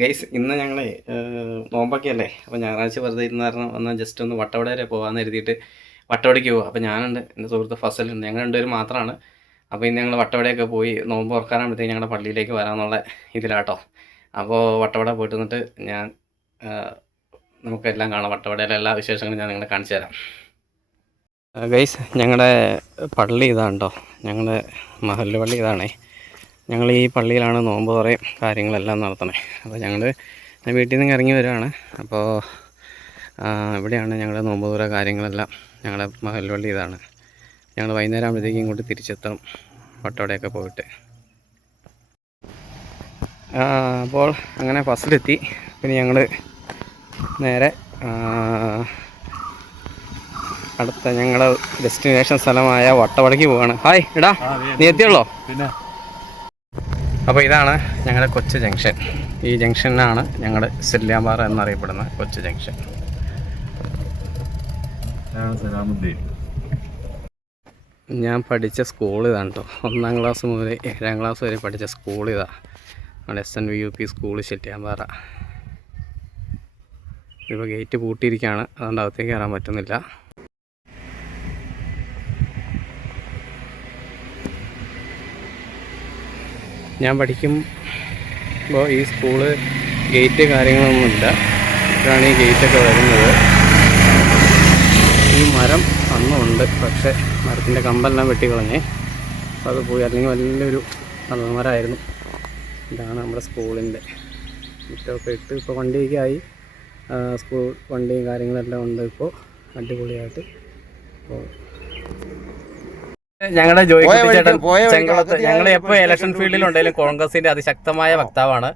Guys ഇന്ന് ഞങ്ങൾ നോമ്പൊക്കെ അല്ലേ. അപ്പോൾ ഞായറാഴ്ച വെറുതെ ഇരുന്ന് കാരണം ഒന്ന് ജസ്റ്റ് ഒന്ന് വട്ടവട വരെ പോകാമെന്ന് കരുതിയിട്ട് വട്ടവടയ്ക്ക് പോകും. അപ്പോൾ ഞാനുണ്ട്, എൻ്റെ സുഹൃത്ത് ഫസലുണ്ട്, ഞങ്ങൾ രണ്ടുപേരും മാത്രമാണ്. അപ്പോൾ ഇന്ന് ഞങ്ങൾ വട്ടവടയൊക്കെ പോയി നോമ്പ് തുറക്കാനാകുമ്പോഴത്തേക്ക് ഞങ്ങളുടെ പള്ളിയിലേക്ക് വരാമെന്നുള്ള ഇതിലാട്ടോ. അപ്പോൾ വട്ടവട പോയിട്ട് വന്നിട്ട് ഞാൻ നമുക്കെല്ലാം കാണാം. വട്ടവടയിലെ എല്ലാ വിശേഷങ്ങളും ഞാൻ നിങ്ങളെ കാണിച്ചു തരാം. ഗൈസ് ഞങ്ങളുടെ പള്ളി ഇതാണ് കേട്ടോ, ഞങ്ങളുടെ മഹല്ല് പള്ളി ഇതാണേ. ഞങ്ങൾ ഈ പള്ളിയിലാണ് നോമ്പ് തുറയും കാര്യങ്ങളെല്ലാം നടത്തണേ. അപ്പോൾ ഞാൻ വീട്ടിൽ നിന്ന് ഇറങ്ങി വരികയാണ്. അപ്പോൾ ഇവിടെയാണ് ഞങ്ങളുടെ നോമ്പ് തുറ കാര്യങ്ങളെല്ലാം. ഞങ്ങളുടെ മഹല്ല് പള്ളി ഇതാണ്. ഞങ്ങൾ വൈകുന്നേരം ആകുമ്പോഴത്തേക്കും ഇങ്ങോട്ട് തിരിച്ചെത്തണം വട്ടവടയൊക്കെ പോയിട്ട്. അപ്പോൾ അങ്ങനെ ഫസ്റ്റിലെത്തി. പിന്നെ ഞങ്ങൾ നേരെ അടുത്ത ഞങ്ങളുടെ ഡെസ്റ്റിനേഷൻ സ്ഥലമായ വട്ടവടയ്ക്ക് പോവാണ്. ഹായ് ഇടാ, നീ എത്തിയുള്ളോ? പിന്നെ അപ്പോൾ ഇതാണ് ഞങ്ങളുടെ കൊച്ചു ജംഗ്ഷൻ. ഈ ജംഗ്ഷനാണ് ഞങ്ങളുടെ സെല്ലിയാമ്പാറ എന്നറിയപ്പെടുന്ന കൊച്ചു ജംഗ്ഷൻ. ഞാൻ പഠിച്ച സ്കൂൾ ഇതാണ് കേട്ടോ. 1ാം ക്ലാസ് മുതൽ 7ാം ക്ലാസ് വരെ പഠിച്ച സ്കൂൾ ഇതാ, നമ്മുടെ SNVUP സ്കൂൾ ചെല്ലിയാമ്പാറ. ഇപ്പോൾ ഗേറ്റ് പൂട്ടിയിരിക്കുകയാണ്, അതുകൊണ്ട് അകത്തേക്ക് കയറാൻ പറ്റുന്നില്ല. ഞാൻ പഠിക്കുമ്പോൾ ഈ സ്കൂള് ഗേറ്റ് കാര്യങ്ങളൊന്നുമില്ല. ഇതാണ് ഈ ഗേറ്റൊക്കെ വരുന്നത്. ഈ മരം അന്നുണ്ട്, പക്ഷേ മരത്തിൻ്റെ കമ്പെല്ലാം വെട്ടിക്കളഞ്ഞേ. അപ്പോൾ അത് പോയി, അല്ലെങ്കിൽ വലിയൊരു മരമായിരുന്നു. ഇതാണ് നമ്മുടെ സ്കൂളിൻ്റെ മുറ്റമൊക്കെ ഇട്ട് ഇപ്പോൾ വണ്ടിയൊക്കെ ആയി. സ്കൂൾ വണ്ടിയും കാര്യങ്ങളെല്ലാം ഉണ്ട് ഇപ്പോൾ അടിപൊളിയായിട്ട്. അപ്പോൾ ഞങ്ങളുടെ ജോയിക്കുട്ടി ചേട്ടൻ ചെങ്കുളത്ത്, ഞങ്ങൾ എപ്പോൾ ഇലക്ഷൻ ഫീൽഡിലുണ്ടെങ്കിലും കോൺഗ്രസിന്റെ അതിശക്തമായ വക്താവാണ്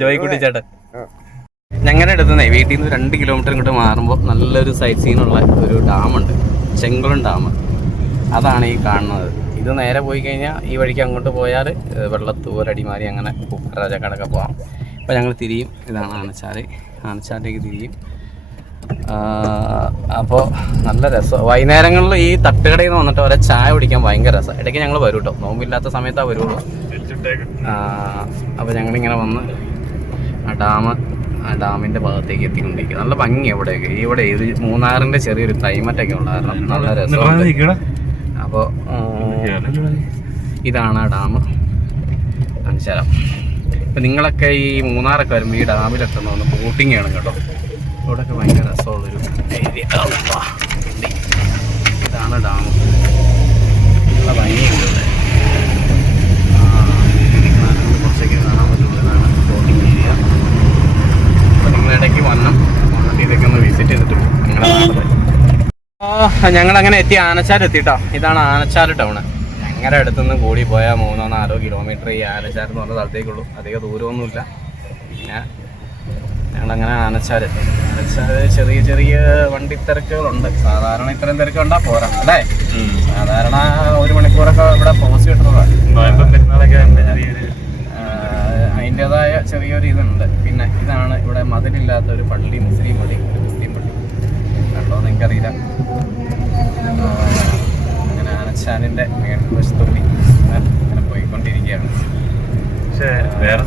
ജോയിക്കുട്ടി ചേട്ടൻ. ഞങ്ങളുടെ അടുത്തുനിന്നേ വീട്ടിൽ നിന്ന് 2 കിലോമീറ്റർ ഇങ്ങോട്ട് മാറുമ്പോൾ നല്ലൊരു സൈറ്റ് സീനുള്ള ഒരു ഡാമുണ്ട്, ചെങ്കുളം ഡാം. അതാണ് ഈ കാണുന്നത്. ഇത് നേരെ പോയി കഴിഞ്ഞാൽ ഈ വഴിക്ക് അങ്ങോട്ട് പോയാൽ വെള്ളത്തൂർ, അടിമാലി, അങ്ങനെ പൂക്കരാജക്കാടൊക്കെ പോകാം. അപ്പോൾ ഞങ്ങൾ തിരിയും. ഇതാണ് ആനച്ചാലിലേക്ക് തിരിയും. അപ്പോൾ നല്ല രസം. വൈകുന്നേരങ്ങളിൽ ഈ തട്ടുകടയിൽ നിന്ന് വന്നിട്ട് വരെ ചായ കുടിക്കാൻ ഭയങ്കര രസമാണ്. ഇടയ്ക്ക് ഞങ്ങൾ വരും കേട്ടോ, നോമ്പില്ലാത്ത സമയത്താണ് വരുള്ളൂ. അപ്പോൾ ഞങ്ങളിങ്ങനെ വന്ന് ആ ഡാമിൻ്റെ ഭാഗത്തേക്ക് എത്തിക്കൊണ്ടിരിക്കുക. നല്ല ഭംഗി എവിടെയൊക്കെ. ഇവിടെ ഒരു മൂന്നാറിൻ്റെ ചെറിയൊരു ക്ലൈമറ്റൊക്കെ ഉള്ള കാരണം നല്ല രസമാണ്. അപ്പോൾ ഇതാണ് ആ ഡാം. കാണിച്ചു തരാം. ഇപ്പം നിങ്ങളൊക്കെ ഈ മൂന്നാറൊക്കെ വരുമ്പോൾ ഈ ഡാമിലൊക്കെ ഒന്ന് ബോട്ടിങ് ചെയ്യണം കേട്ടോ. ഇവിടെയൊക്കെ ഭയങ്കര രസമുള്ളൊരു ഏരിയ. ഇതാണ് ഡാം. നല്ല ഭംഗിയുണ്ട്. കുറച്ചൊക്കെ കാണാൻ പറ്റുന്നതാണ് ബോട്ടിങ് ഏരിയ. അപ്പോൾ നിങ്ങളിടയ്ക്ക് വന്നിട്ട് ഇതൊക്കെ ഒന്ന് വിസിറ്റ് ചെയ്തിട്ട് നിങ്ങളുടെ നാട്ടിൽ. ഞങ്ങളങ്ങനെ എത്തി, ആനച്ചാൽ എത്തിട്ടോ. ഇതാണ് ആനച്ചാൽ ടൗണ്. ഞങ്ങളുടെ അടുത്തുനിന്ന് കൂടി പോയാൽ 3-4 കിലോമീറ്റർ ഈ ആനച്ചാൽ എന്ന് പറഞ്ഞ സ്ഥലത്തേക്കുള്ളൂ. അധികം ദൂരമൊന്നുമില്ല. പിന്നെ ഞങ്ങളങ്ങനെ ആനച്ചാൽ ചെറിയ ചെറിയ വണ്ടി തിരക്കുകളുണ്ട്. സാധാരണ ഇത്രയും തിരക്ക് കണ്ടാൽ പോരാ അല്ലേ. സാധാരണ 1 മണിക്കൂറൊക്കെ ഇവിടെ പോസ്റ്റ് കിട്ടുന്നതാണ്. അതിൻ്റെതായ ചെറിയൊരു ഇതുണ്ട്. പിന്നെ ഇതാണ് ഇവിടെ മതിലില്ലാത്ത ഒരു പള്ളി, മുസ്ലിം പള്ളി കണ്ടോ എന്ന് എനിക്കറിയില്ല. അങ്ങനെ ആനച്ചാലിൻ്റെ മേൽവശത്തോടി അങ്ങനെ പോയിക്കൊണ്ടിരിക്കുകയാണ്. പക്ഷേ വേറെ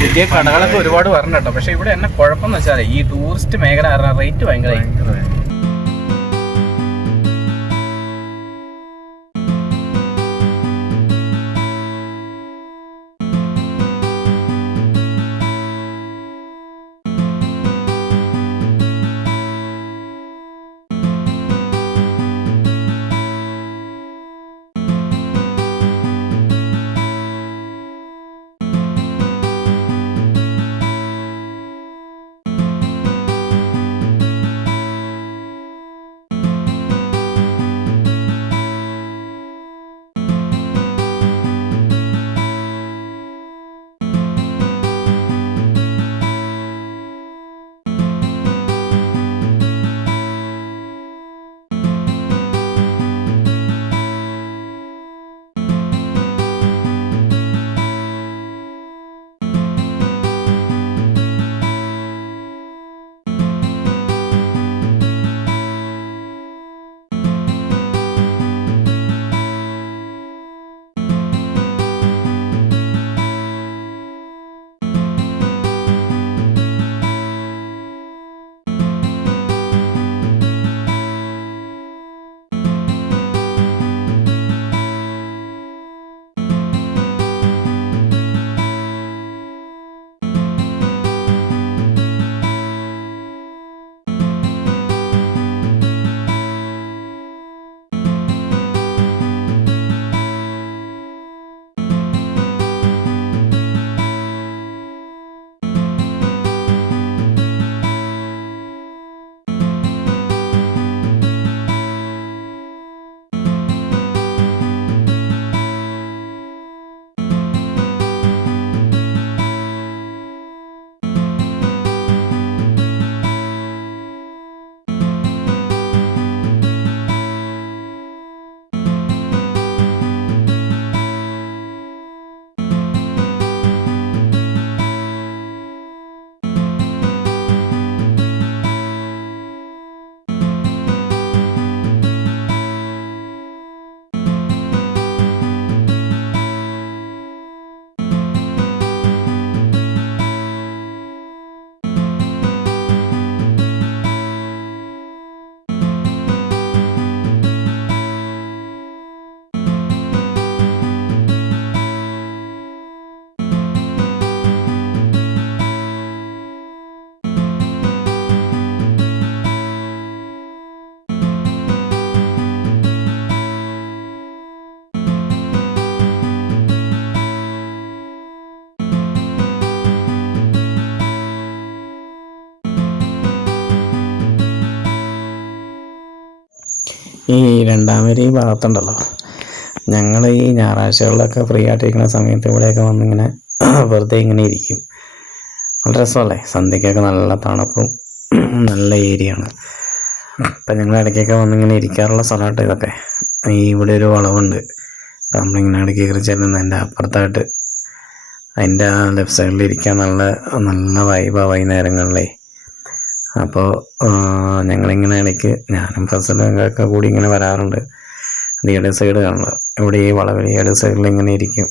പുതിയ കടകളൊക്കെ ഒരുപാട് വരണം കേട്ടോ. പക്ഷെ ഇവിടെ എന്നെ കുഴപ്പമെന്ന് വെച്ചാൽ ഈ ടൂറിസ്റ്റ് മേഖല റേറ്റ് ഭയങ്കര. ഈ രണ്ടാമരി ഭാഗത്തുണ്ടല്ലോ, ഞങ്ങൾ ഈ ഞായറാഴ്ചകളിലൊക്കെ ഫ്രീ ആയിട്ടിരിക്കുന്ന സമയത്ത് ഇവിടെയൊക്കെ വന്നിങ്ങനെ വെറുതെ ഇങ്ങനെ ഇരിക്കും. നല്ല രസമല്ലേ, സന്ധ്യക്കൊക്കെ നല്ല തണുപ്പും നല്ല ഏരിയയാണ്. അപ്പം ഞങ്ങൾ ഇടയ്ക്കൊക്കെ വന്നിങ്ങനെ ഇരിക്കാറുള്ള സ്ഥലമായിട്ട് ഇതൊക്കെ. ഇവിടെ ഒരു വളവുണ്ട്, നമ്മളിങ്ങനെ ഇടയ്ക്ക് കയറി ചെല്ലുന്നതിൻ്റെ അപ്പുറത്തായിട്ട് അതിൻ്റെ ആ ലെഫ്റ്റ് സൈഡിൽ ഇരിക്കാൻ നല്ല നല്ല വൈബാണ് വൈകുന്നേരങ്ങളിലേ. അപ്പോൾ ഞങ്ങളിങ്ങനെ ഇടയ്ക്ക് ഞാനും ഫസലൊക്കെ കൂടി ഇങ്ങനെ വരാറുണ്ട്. ഇട സൈഡ് കാണുന്നത് ഇവിടെ ഈ വളവിൽ ഇട സൈഡിൽ ഇങ്ങനെ ഇരിക്കും.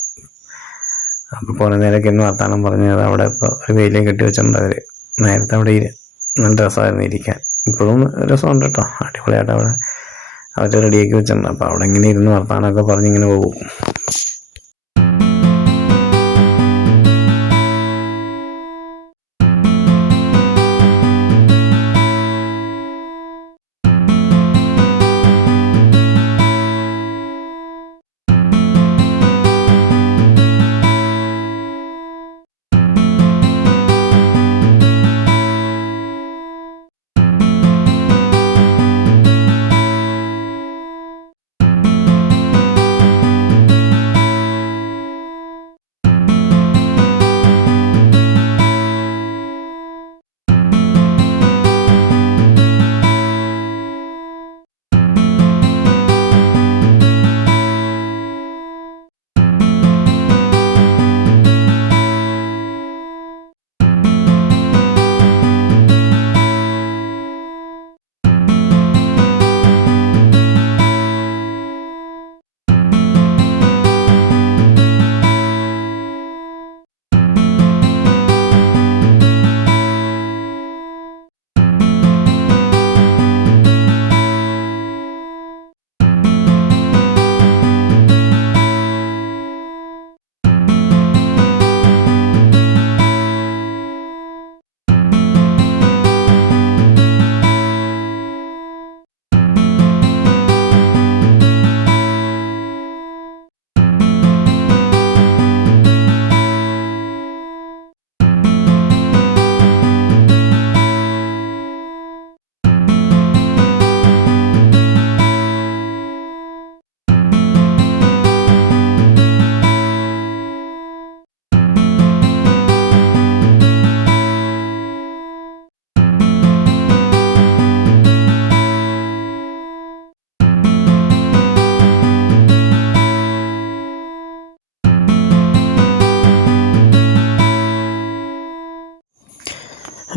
അപ്പോൾ കുറേ നേരമൊക്കെ ഇന്ന് വർത്താനം പറഞ്ഞത് അവിടെ ഇപ്പോൾ ഒരു വെയിലും കെട്ടി വെച്ചിട്ടുണ്ട് അവർ. നേരത്തെ അവിടെ നല്ല രസമായിരുന്നു ഇരിക്കാൻ. ഇപ്പോഴും രസമുണ്ട് കേട്ടോ, അടിപൊളിയായിട്ട് അവിടെ അവർ റെഡിയാക്കി വെച്ചിട്ടുണ്ട്. അപ്പോൾ അവിടെ ഇങ്ങനെ ഇരുന്ന് വർത്താനമൊക്കെ പറഞ്ഞിങ്ങനെ പോകും.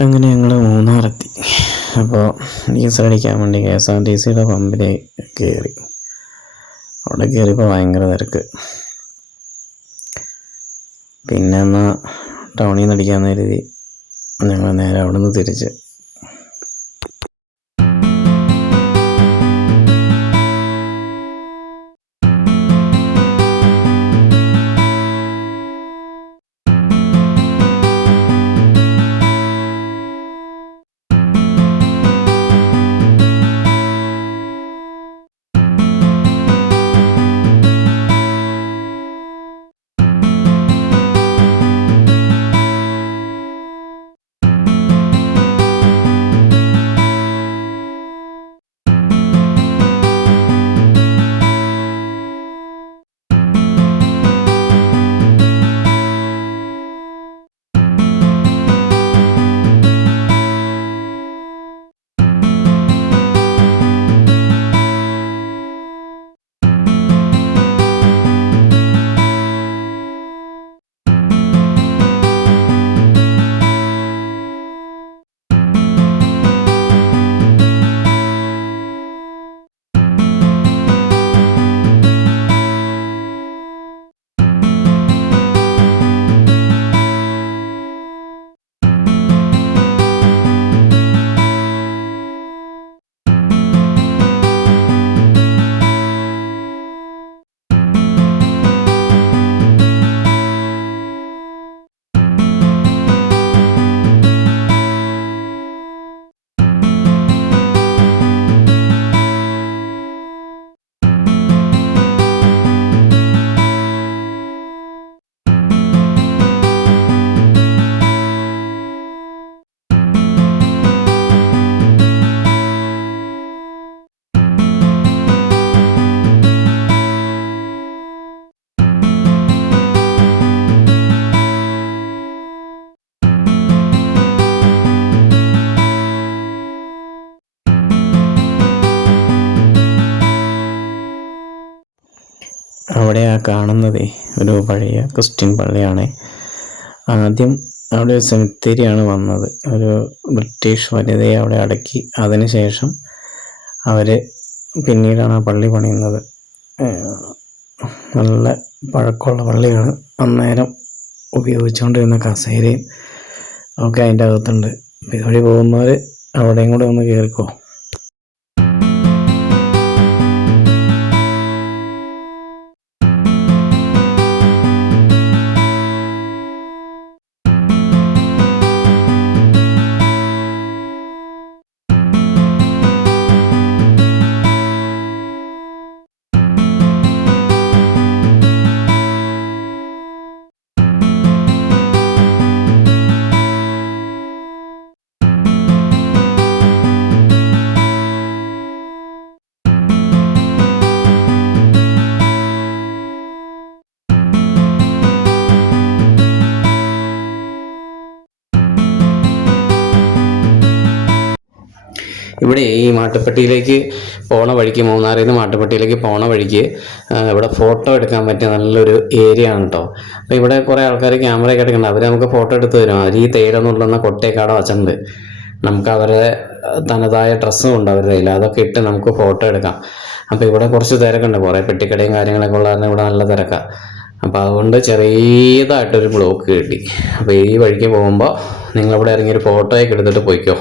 അങ്ങനെ ഞങ്ങൾ മൂന്നാറെത്തി. അപ്പോൾ ഡീസൽ അടിക്കാൻ വേണ്ടി KSRTCയുടെ പമ്പിൽ കയറി. അവിടെ കയറിയപ്പോൾ ഭയങ്കര തിരക്ക്. പിന്നെ എന്നാൽ ടൗണിൽ നിന്ന് അടിക്കാമെന്ന് കരുതി ഞങ്ങൾ നേരെ അവിടെ നിന്ന് തിരിച്ച് അവിടെ ആ കാണുന്നതേ ഒരു പഴയ ക്രിസ്ത്യൻ പള്ളിയാണ്. ആദ്യം അവിടെ ഒരു സെമിത്തേരിയാണ് വന്നത്. ഒരു ബ്രിട്ടീഷ് വനിതയെ അവിടെ അടക്കി. അതിനുശേഷം അവർ പിന്നീടാണ് ആ പള്ളി പണിയുന്നത്. നല്ല പഴക്കമുള്ള പള്ളിയാണ്. അന്നേരം ഉപയോഗിച്ചുകൊണ്ടിരുന്ന കസേരയും ഒക്കെ അതിൻ്റെ അകത്തുണ്ട്. ഇതുവഴി പോകുന്നവർ അവിടെയും കൂടെ ഒന്ന് കയറിക്കോ. ഇവിടെ ഈ മാട്ടുപ്പെട്ടിയിലേക്ക് പോണ വഴിക്ക്, മൂന്നാറിൽ നിന്ന് മാട്ടുപ്പെട്ടിയിലേക്ക് പോണ വഴിക്ക് ഇവിടെ ഫോട്ടോ എടുക്കാൻ പറ്റിയ നല്ലൊരു ഏരിയ ആണ് കേട്ടോ. അപ്പോൾ ഇവിടെ കുറേ ആൾക്കാർ ക്യാമറയൊക്കെ എടുക്കുന്നുണ്ട്. അവർ നമുക്ക് ഫോട്ടോ എടുത്ത് തരും. അവർ ഈ തേയിലെന്നുള്ള കൊട്ടയൊക്കെ വച്ചിട്ടുണ്ട്. നമുക്ക് അവരുടെ തനതായ ഡ്രസ്സും ഉണ്ട് അവരുടെ കയ്യിൽ. അതൊക്കെ ഇട്ട് നമുക്ക് ഫോട്ടോ എടുക്കാം. അപ്പോൾ ഇവിടെ കുറച്ച് തിരക്കുണ്ട്. കുറേ പെട്ടിക്കടയും കാര്യങ്ങളൊക്കെ ഉള്ള കാരണം ഇവിടെ നല്ല തിരക്കാണ്. അപ്പോൾ അതുകൊണ്ട് ചെറിയതായിട്ടൊരു ബ്ലോക്ക് കിട്ടി. അപ്പോൾ ഈ വഴിക്ക് പോകുമ്പോൾ നിങ്ങളിവിടെ ഇറങ്ങിയൊരു ഫോട്ടോയൊക്കെ എടുത്തിട്ട് പോയിക്കോ.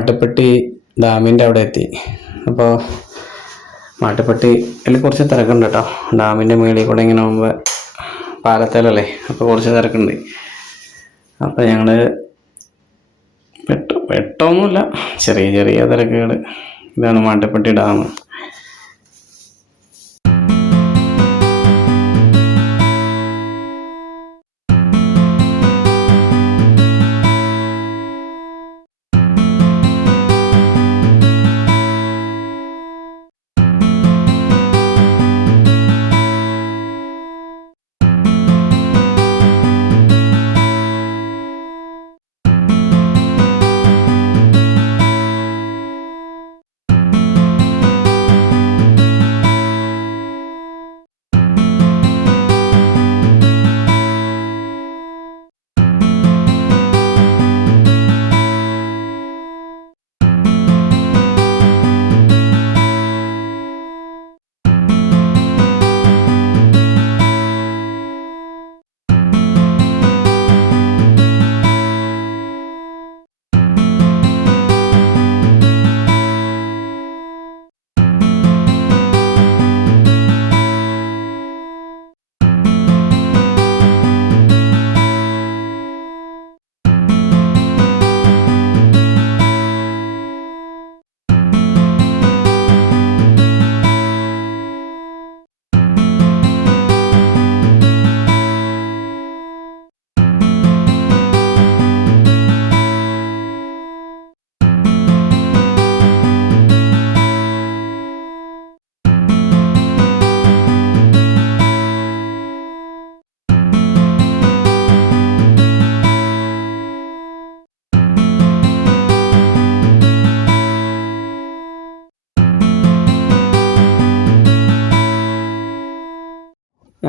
മാട്ടുപ്പെട്ടി ഡാമിൻ്റെ അവിടെ എത്തി. അപ്പോൾ മാട്ടുപ്പെട്ടിയിൽ കുറച്ച് തിരക്കുണ്ട് കേട്ടോ. ഡാമിൻ്റെ മുകളിൽ കൂടെ ഇങ്ങനെ പോകുമ്പോൾ പാലത്തേലല്ലേ, അപ്പോൾ കുറച്ച് തിരക്കുണ്ട്. അപ്പോൾ ഞങ്ങൾ പെട്ടൊന്നുമില്ല, ചെറിയ ചെറിയ തിരക്കുകൾ. ഇതാണ് മാട്ടുപ്പെട്ടി ഡാം.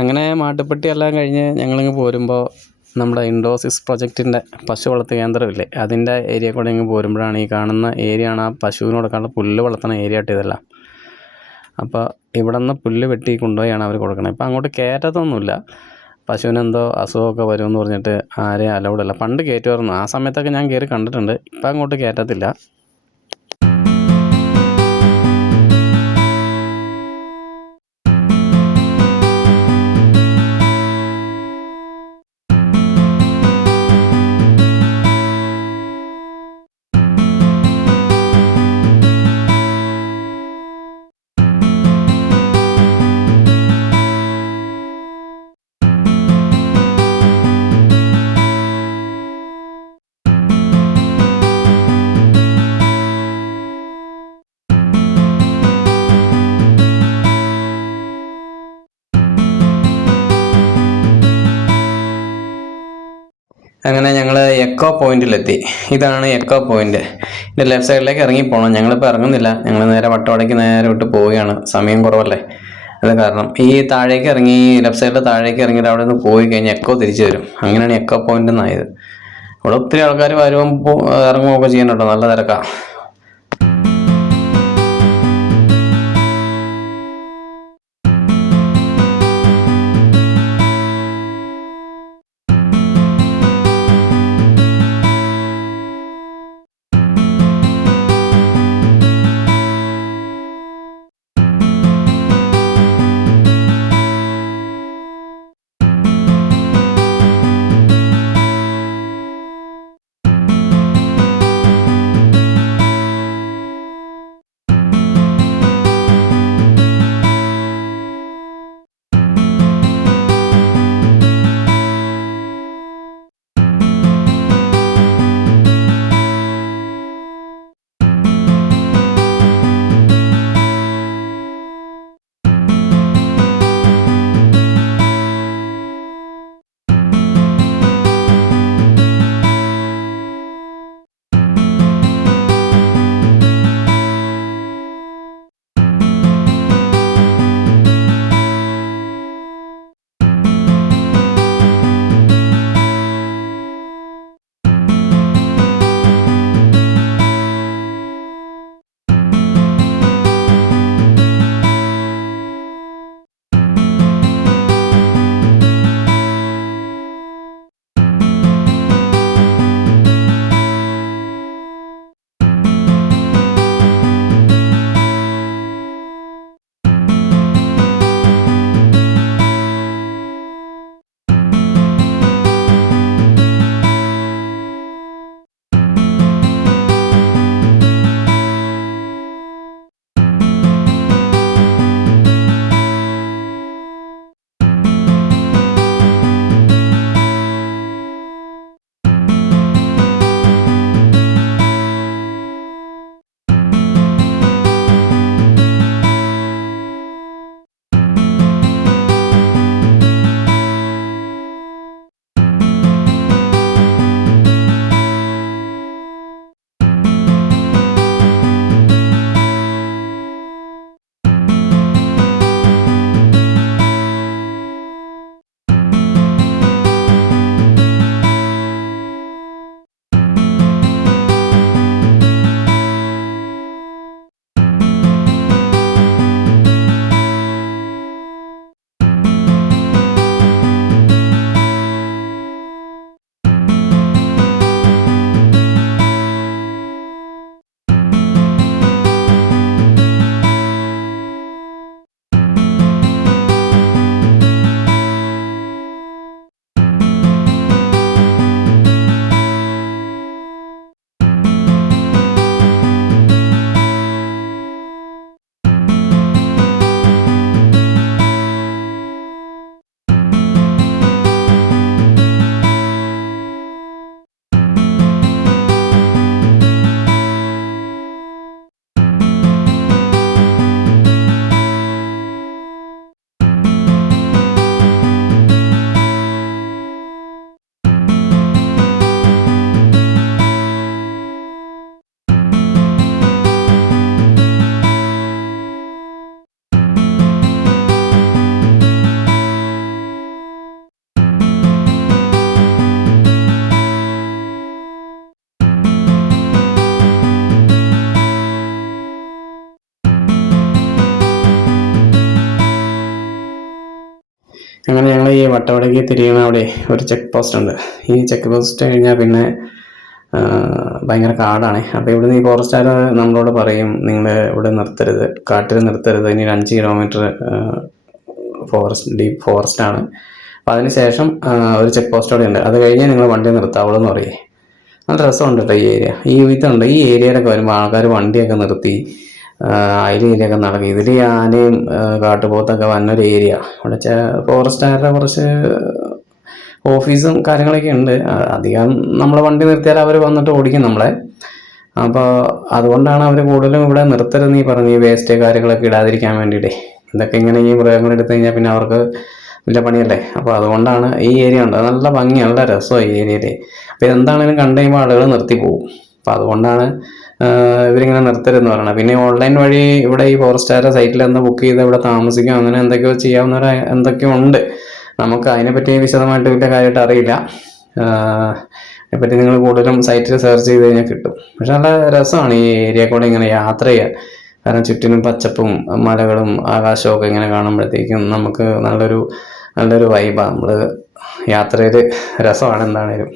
അങ്ങനെ മാട്ടുപ്പെട്ടി എല്ലാം കഴിഞ്ഞ് ഞങ്ങളിങ്ങ് പോരുമ്പോൾ നമ്മുടെ ഇൻഡോസിസ് പ്രൊജക്റ്റിൻ്റെ പശു വളർത്ത് കേന്ദ്രമില്ലേ, അതിൻ്റെ ഏരിയ കൂടെ ഇങ്ങ് പോരുമ്പോഴാണ് ഈ കാണുന്ന ഏരിയയാണ് ആ പശുവിന് കൊടുക്കാനുള്ള പുല്ല് വളർത്തുന്ന ഏരിയ ആയിട്ട് ഇതെല്ലാം. അപ്പോൾ ഇവിടെ നിന്ന് പുല്ല് വെട്ടി കൊണ്ടുപോയാണ് അവർ കൊടുക്കണത്. ഇപ്പം അങ്ങോട്ട് കയറ്റത്തൊന്നുമില്ല, പശുവിനെന്തോ അസുഖമൊക്കെ വരുമെന്ന് പറഞ്ഞിട്ട് ആരെയും അലൗഡല്ല. പണ്ട് കയറ്റുമായിരുന്നു, ആ സമയത്തൊക്കെ ഞാൻ കയറി കണ്ടിട്ടുണ്ട്. ഇപ്പം അങ്ങോട്ട് കയറ്റത്തില്ല. അങ്ങനെ ഞങ്ങൾ എക്കോ പോയിന്റിലെത്തി. ഇതാണ് എക്കോ പോയിന്റ്. ഇതിൻ്റെ ലെഫ്റ്റ് സൈഡിലേക്ക് ഇറങ്ങി പോകണം. ഞങ്ങളിപ്പോൾ ഇറങ്ങുന്നില്ല, ഞങ്ങൾ നേരെ വട്ടവടയ്ക്ക് നേരെ വിട്ട് പോവുകയാണ്. സമയം കുറവല്ലേ, അത് കാരണം ഈ താഴേക്ക് ഇറങ്ങി, ലെഫ്റ്റ് സൈഡിൽ താഴേക്ക് ഇറങ്ങിയിട്ട് അവിടെ നിന്ന് പോയി കഴിഞ്ഞാൽ എക്കോ തിരിച്ചു വരും. അങ്ങനെയാണ് എക്കോ പോയിന്റ് എന്നായത്. ഇവിടെ ഒത്തിരി ആൾക്കാർ വരുമ്പോൾ ഇറങ്ങുകയൊക്കെ ചെയ്യുന്നുണ്ടോ, നല്ല തിരക്കാണ്. വട്ടവടയ്ക്ക് തിരിയണ അവിടെ ഒരു ചെക്ക് പോസ്റ്റ് ഉണ്ട്. ഈ ചെക്ക് പോസ്റ്റ് കഴിഞ്ഞാൽ പിന്നെ ഭയങ്കര കാടാണ്. അപ്പോൾ ഇവിടുന്ന് ഈ ഫോറസ്റ്റുകാർ നമ്മളോട് പറയും, നിങ്ങൾ ഇവിടെ നിർത്തരുത്, കാട്ടിൽ നിർത്തരുത്, ഇനി 5 കിലോമീറ്റർ ഡീപ്പ് ഫോറസ്റ്റാണ്. അപ്പോൾ അതിന് ശേഷം ഒരു ചെക്ക് പോസ്റ്റ് അവിടെ ഉണ്ട്, അത് കഴിഞ്ഞാൽ നിങ്ങൾ വണ്ടി നിർത്താവുള്ളൂ എന്ന് പറയേ. നല്ല രസമുണ്ട് കേട്ടോ ഈ ഏരിയ. ഇതുണ്ട്, ഈ ഏരിയയിലൊക്കെ വരുമ്പോൾ ആൾക്കാർ വണ്ടിയൊക്കെ നിർത്തി അതിലൊക്കെ നടക്കും. ഇതിൽ ആനയും കാട്ടുപോത്തൊക്കെ വന്നൊരു ഏരിയ. ഇവിടെ ഫോറസ്റ്റുകാരുടെ കുറച്ച് ഓഫീസും കാര്യങ്ങളൊക്കെ ഉണ്ട്. അധികം നമ്മൾ വണ്ടി നിർത്തിയാൽ അവർ വന്നിട്ട് ഓടിക്കും നമ്മളെ. അപ്പോൾ അതുകൊണ്ടാണ് അവർ കൂടുതലും ഇവിടെ നിർത്തരുതെന്ന് ഈ പറഞ്ഞ്, ഈ വേസ്റ്റ് കാര്യങ്ങളൊക്കെ ഇടാതിരിക്കാൻ വേണ്ടിയിട്ടേ. ഇതൊക്കെ ഇങ്ങനെ ഈ മൃഗങ്ങൾ എടുത്തു കഴിഞ്ഞാൽ പിന്നെ അവർക്ക് വലിയ പണിയല്ലേ. അപ്പോൾ അതുകൊണ്ടാണ് ഈ ഏരിയ ഉണ്ട്. നല്ല ഭംഗി, നല്ല രസമാണ് ഈ ഏരിയയിൽ. അപ്പോൾ ഇതെന്താണെങ്കിലും കണ്ടു കഴിയുമ്പോൾ ആളുകൾ നിർത്തി പോകും. അപ്പോൾ അതുകൊണ്ടാണ് ഇവരിങ്ങനെ നിർത്തരുതെന്ന് പറയണത്. പിന്നെ ഓൺലൈൻ വഴി ഇവിടെ ഈ ഫോറസ്റ്റുകാരുടെ സൈറ്റിൽ എന്താ ബുക്ക് ചെയ്ത് ഇവിടെ താമസിക്കും, അങ്ങനെ എന്തൊക്കെയോ ചെയ്യാവുന്ന എന്തൊക്കെയോ ഉണ്ട്. നമുക്ക് അതിനെപ്പറ്റി വിശദമായിട്ട് വലിയ കാര്യമായിട്ട് അറിയില്ല. അതിനെപ്പറ്റി നിങ്ങൾ കൂടുതലും സൈറ്റിൽ സെർച്ച് ചെയ്ത് കഴിഞ്ഞാൽ കിട്ടും. പക്ഷെ നല്ല രസമാണ് ഈ ഏരിയ കൂടെ ഇങ്ങനെ യാത്ര ചെയ്യാൻ. കാരണം ചുറ്റിനും പച്ചപ്പും മലകളും ആകാശമൊക്കെ ഇങ്ങനെ കാണുമ്പോഴത്തേക്കും നമുക്ക് നല്ലൊരു വൈബാണ്. നമ്മൾ യാത്രയിൽ രസമാണ് എന്താണേലും.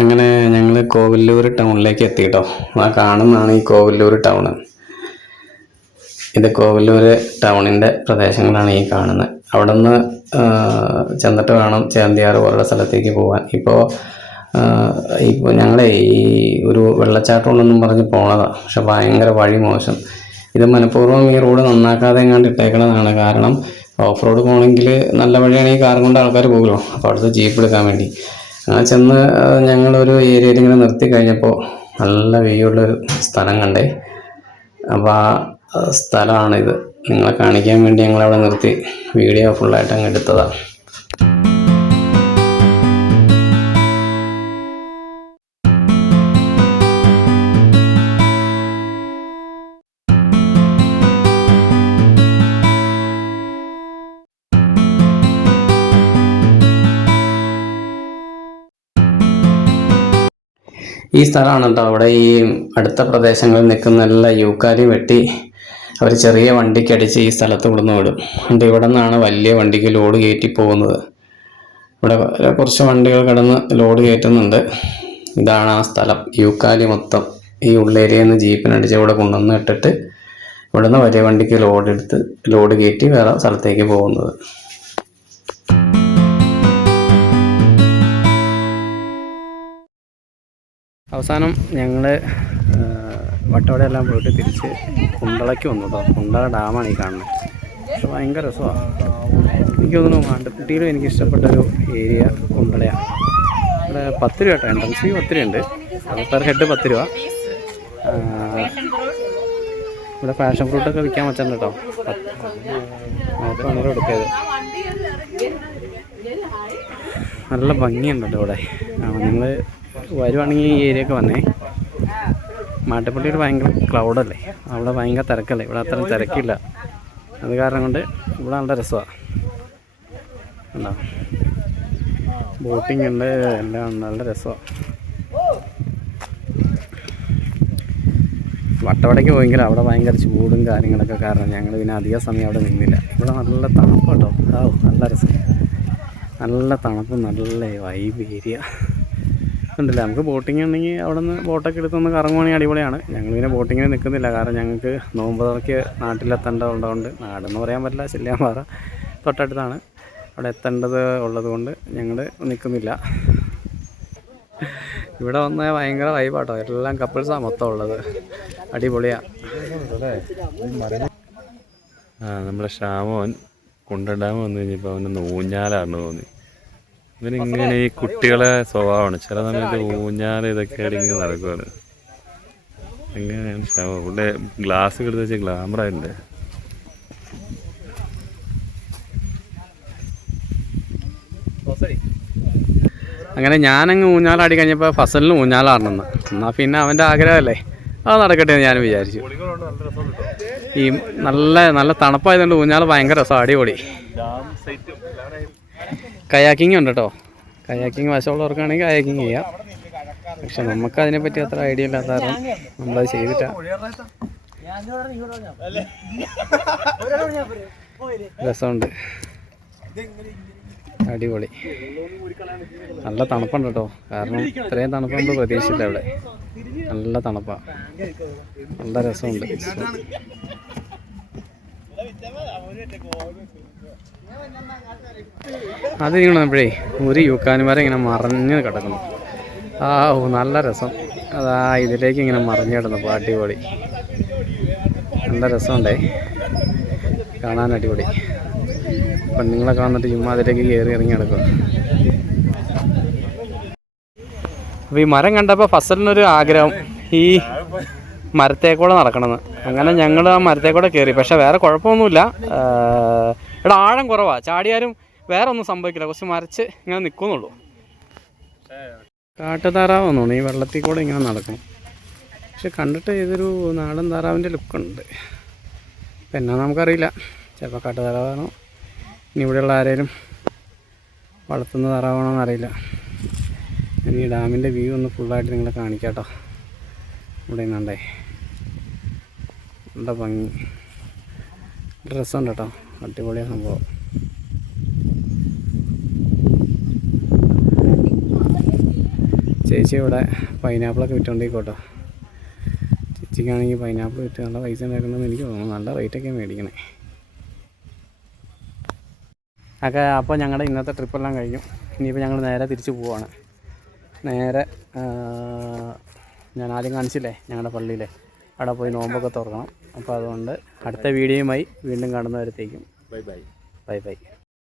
അങ്ങനെ ഞങ്ങൾ കോവിലൂർ ടൗണിലേക്ക് എത്തി കേട്ടോ. ആ കാണുന്നതാണ് ഈ കോവിലൂർ ടൗണ്. ഇത് കോവിലൂർ ടൗണിൻ്റെ പ്രദേശങ്ങളാണ് ഈ കാണുന്നത്. അവിടെ നിന്ന് ചെന്നിട്ട് വേണം ചേന്തിയാറ് പോലുള്ള സ്ഥലത്തേക്ക് പോകാൻ. ഇപ്പോൾ ഞങ്ങളെ ഈ ഒരു വെള്ളച്ചാട്ടം ഉണ്ടെന്നും പറഞ്ഞ് പോണതാണ്. പക്ഷെ ഭയങ്കര വഴി മോശം. ഇത് മനഃപൂർവ്വം ഈ റോഡ് നന്നാക്കാതെ എങ്ങാണ്ട് ഇട്ടേക്കണതാണ്. കാരണം ഓഫ് റോഡ് പോകണമെങ്കിൽ നല്ല വഴിയാണെങ്കിൽ കാറും കൊണ്ട് ആൾക്കാർ പോകുമല്ലോ. അപ്പോൾ അവിടുത്തെ ജീപ്പ് എടുക്കാൻ വേണ്ടി. അങ്ങനെ ചെന്ന് ഞങ്ങളൊരു ഏരിയയിൽ ഇങ്ങനെ നിർത്തി കഴിഞ്ഞപ്പോൾ നല്ല വ്യൂ സ്ഥലം കണ്ടേ. അപ്പോൾ ആ സ്ഥലമാണിത്. നിങ്ങളെ കാണിക്കാൻ വേണ്ടി ഞങ്ങളവിടെ നിർത്തി വീഡിയോ ഫുള്ളായിട്ട് അങ്ങ് എടുത്തതാണ്. ഈ സ്ഥലമാണ് കേട്ടോ. അവിടെ ഈ അടുത്ത പ്രദേശങ്ങളിൽ നിൽക്കുന്ന എല്ലാ യൂക്കാലി വെട്ടി അവർ ചെറിയ വണ്ടിക്ക് അടിച്ച് ഈ സ്ഥലത്ത് ഇവിടുന്ന് വിടും. എന്നിട്ട് ഇവിടെ നിന്നാണ് വലിയ വണ്ടിക്ക് ലോഡ് കയറ്റി പോകുന്നത്. ഇവിടെ കുറച്ച് വണ്ടികൾ കിടന്ന് ലോഡ് കയറ്റുന്നുണ്ട്. ഇതാണ് ആ സ്ഥലം. യൂക്കാലി മൊത്തം ഈ ഉള്ളേരിയയിൽ നിന്ന് ജീപ്പിനടിച്ച് ഇവിടെ കൊണ്ടുവന്ന് ഇട്ടിട്ട് ഇവിടുന്ന് വലിയ വണ്ടിക്ക് ലോഡ് കയറ്റി വേറെ സ്ഥലത്തേക്ക് പോകുന്നത്. അവസാനം ഞങ്ങൾ വട്ടവടയെല്ലാം പോയിട്ട് തിരിച്ച് കുണ്ടളയ്ക്ക് വന്നു കേട്ടോ. കുണ്ടള ഡാമാണ് ഈ കാണുന്നത്. പക്ഷെ ഭയങ്കര രസമാണ്. എനിക്ക് തോന്നുന്നു മാട്ടുപ്പെട്ടിയിലും എനിക്ക് ഇഷ്ടപ്പെട്ടൊരു ഏരിയ കുണ്ടളയാണ്. ഇവിടെ 10 രൂപ കേട്ടോ. എൻട്രൻസ് ഫീ 10 രൂപയുണ്ട്. പെർ ഹെഡ് 10 രൂപ. ഇവിടെ പാഷൻ ഫ്രൂട്ടൊക്കെ വിൽക്കാൻ പറ്റുന്നുണ്ട് കേട്ടോ. 40 എടുക്കത്. നല്ല ഭംഗിയുണ്ടല്ലോ ഇവിടെ. നിങ്ങൾ വരുവാണെങ്കിൽ ഈ ഏരിയയൊക്കെ വന്നേ. മാട്ടുപ്പെട്ടിയിൽ ഭയങ്കര ക്ലൗഡല്ലേ, അവിടെ ഭയങ്കര തിരക്കല്ലേ. ഇവിടെ അത്ര തിരക്കില്ല. അത് കാരണം കൊണ്ട് ഇവിടെ നല്ല രസമാണ്. ഉണ്ടോ, ബോട്ടിംഗ് ഉണ്ട്, എല്ലാം നല്ല രസമാണ്. വട്ടവടയ്ക്ക് പോയെങ്കിൽ അവിടെ ഭയങ്കര ചൂടും കാര്യങ്ങളൊക്കെ കാരണം ഞങ്ങൾ പിന്നെ അധിക സമയം അവിടെ നിന്നില്ല. ഇവിടെ നല്ല തണുപ്പ് കേട്ടോ. നല്ല രസം, നല്ല തണുപ്പ്, നല്ല വൈബ് ഏരിയ ഉണ്ടല്ലേ. നമുക്ക് ബോട്ടിങ് ഉണ്ടെങ്കിൽ അവിടെ നിന്ന് ബോട്ടൊക്കെ എടുത്തൊന്ന് കറങ്ങുവാണെങ്കിൽ അടിപൊളിയാണ്. ഞങ്ങൾ പിന്നെ ബോട്ടിങ്ങിന് നിൽക്കുന്നില്ല. കാരണം ഞങ്ങൾക്ക് നോമ്പ് തുറക്ക് നാട്ടിലെത്തേണ്ടതുകൊണ്ട്, നാടെന്ന് പറയാൻ പറ്റില്ല, ചെല്ലാമ്പാറ തൊട്ടടുത്താണ്. അവിടെ എത്തേണ്ടത് ഉള്ളത് കൊണ്ട് ഞങ്ങൾ നിൽക്കുന്നില്ല. ഇവിടെ വന്നാൽ ഭയങ്കര വൈബാട്ടോ. എല്ലാം കപ്പിൾസാണ് മൊത്തം ഉള്ളത്. അടിപൊളിയാണ്. നമ്മുടെ ഷാമോൻ കുണ്ട ഡാം വന്നു കഴിഞ്ഞപ്പോൾ അവനൊന്ന് ഊഞ്ഞാലാണെന്ന് തോന്നി. ഇവനിങ്ങനെ ഈ കുട്ടികളെ സ്വഭാവമാണ്. ചില സമയത്ത് ഊഞ്ഞാൽ ഇതൊക്കെ ഇങ്ങനെ നടക്കുവാണ്. എങ്ങനെയാണ് ഷാമോ ഇവിടെ ഗ്ലാസ് എടുത്ത് വെച്ച് ഗ്ലാമറായിട്ടുണ്ട്. അങ്ങനെ ഞാനങ്ങ് ഊഞ്ഞാലാടി കഴിഞ്ഞപ്പോൾ ഫസലിന് ഊഞ്ഞാലാടണമെന്ന്. എന്നാൽ പിന്നെ അവൻ്റെ ആഗ്രഹമല്ലേ, അത് നടക്കട്ടെ എന്ന് ഞാൻ വിചാരിച്ചു. ഈ നല്ല തണുപ്പായതുകൊണ്ട് ഊഞ്ഞാൽ ഭയങ്കര രസമാണ്, അടിപൊളി. കയാക്കിങ് ഉണ്ട് കേട്ടോ. കയാക്കിങ് വശമുള്ളവർക്കാണെങ്കിൽ കയാക്കിങ് ചെയ്യാം. പക്ഷെ നമുക്കതിനെപ്പറ്റി അത്ര ഐഡിയ ഇല്ലാത്ത കാരണം നമ്മളത് ചെയ്തിട്ടാ. രസമുണ്ട്, അടിപൊളി. നല്ല തണുപ്പുണ്ട് കേട്ടോ. കാരണം ഇത്രയും തണുപ്പ് നമ്മൾ പ്രതീക്ഷിച്ചില്ല. ഇവിടെ നല്ല തണുപ്പാണ്, നല്ല രസമുണ്ട്. അത് ഇങ്ങനെ വന്നപ്പോഴേ ഒരു യൂക്കാനിമാരെ ഇങ്ങനെ മറിഞ്ഞ് കിടക്കുന്നു. നല്ല രസം. അതാ ഇതിലേക്ക് ഇങ്ങനെ മറിഞ്ഞ് കിടന്നു. അടിപൊളി, നല്ല രസമുണ്ടേ കാണാൻ, അടിപൊളി. പെണ്ണുങ്ങളൊക്കെ വന്നിട്ട് ചുമ്മാ അതിലേക്ക് കയറി ഇറങ്ങി കിടക്കും. അപ്പോൾ ഈ മരം കണ്ടപ്പോൾ ഫസലിനൊരു ആഗ്രഹം ഈ മരത്തേക്കൂടെ നടക്കണമെന്ന്. അങ്ങനെ ഞങ്ങൾ ആ മരത്തേക്കൂടെ കയറി. പക്ഷെ വേറെ കുഴപ്പമൊന്നുമില്ല. ഇവിടെ ആഴം കുറവാണ്. ചാടിയാലും വേറെ ഒന്നും സംഭവിക്കില്ല. കുറച്ച് മരച്ച് ഇങ്ങനെ നിൽക്കുന്നുള്ളൂ. കാട്ടുതാറാവെന്ന് തോന്നുന്നു. ഈ വെള്ളത്തിൽ കൂടെ ഇങ്ങനെ നടക്കണം. പക്ഷെ കണ്ടിട്ട് ഇതൊരു നാടൻ താറാവിൻ്റെ ലുക്കുണ്ട്. ഇപ്പം എന്നാ നമുക്കറിയില്ല. ചിലപ്പോൾ കാട്ടുതാറാവാണോ ഇനി ഇവിടെയുള്ള ആരെങ്കിലും വളർത്തുന്ന താറാവാണോ എന്നറിയില്ല. ഞാൻ ഈ ഡാമിൻ്റെ വ്യൂ ഒന്ന് ഫുള്ളായിട്ട് നിങ്ങളെ കാണിക്കാം കേട്ടോ. ഇവിടെ നിന്നുണ്ടേ നല്ല ഭംഗി, രസമുണ്ട് കേട്ടോ. അടിപൊളിയാണ് സംഭവം. ചേച്ചി ഇവിടെ പൈനാപ്പിളൊക്കെ വിറ്റുകൊണ്ടിരിക്കോട്ടോ. ചേച്ചിക്കാണെങ്കിൽ പൈനാപ്പിൾ വിറ്റ് നല്ല പൈസ ഉണ്ടാക്കണമെന്ന് എനിക്ക് തോന്നുന്നു. നല്ല റേറ്റൊക്കെ മേടിക്കണേ. അപ്പോൾ ഞങ്ങളുടെ ഇന്നത്തെ ട്രിപ്പെല്ലാം കഴിഞ്ഞു. ഇനിയിപ്പോൾ ഞങ്ങൾ നേരെ തിരിച്ച് പോവുകയാണ്. നേരെ ഞാൻ ആദ്യം കാണിച്ചില്ലേ ഞങ്ങളുടെ പള്ളിയിലെ അവിടെ പോയി നോമ്പൊക്കെ തുറക്കണം. അപ്പോൾ അതുകൊണ്ട് അടുത്ത വീഡിയോയുമായി വീണ്ടും കാണുന്നവരത്തേക്കും ബൈ ബൈ.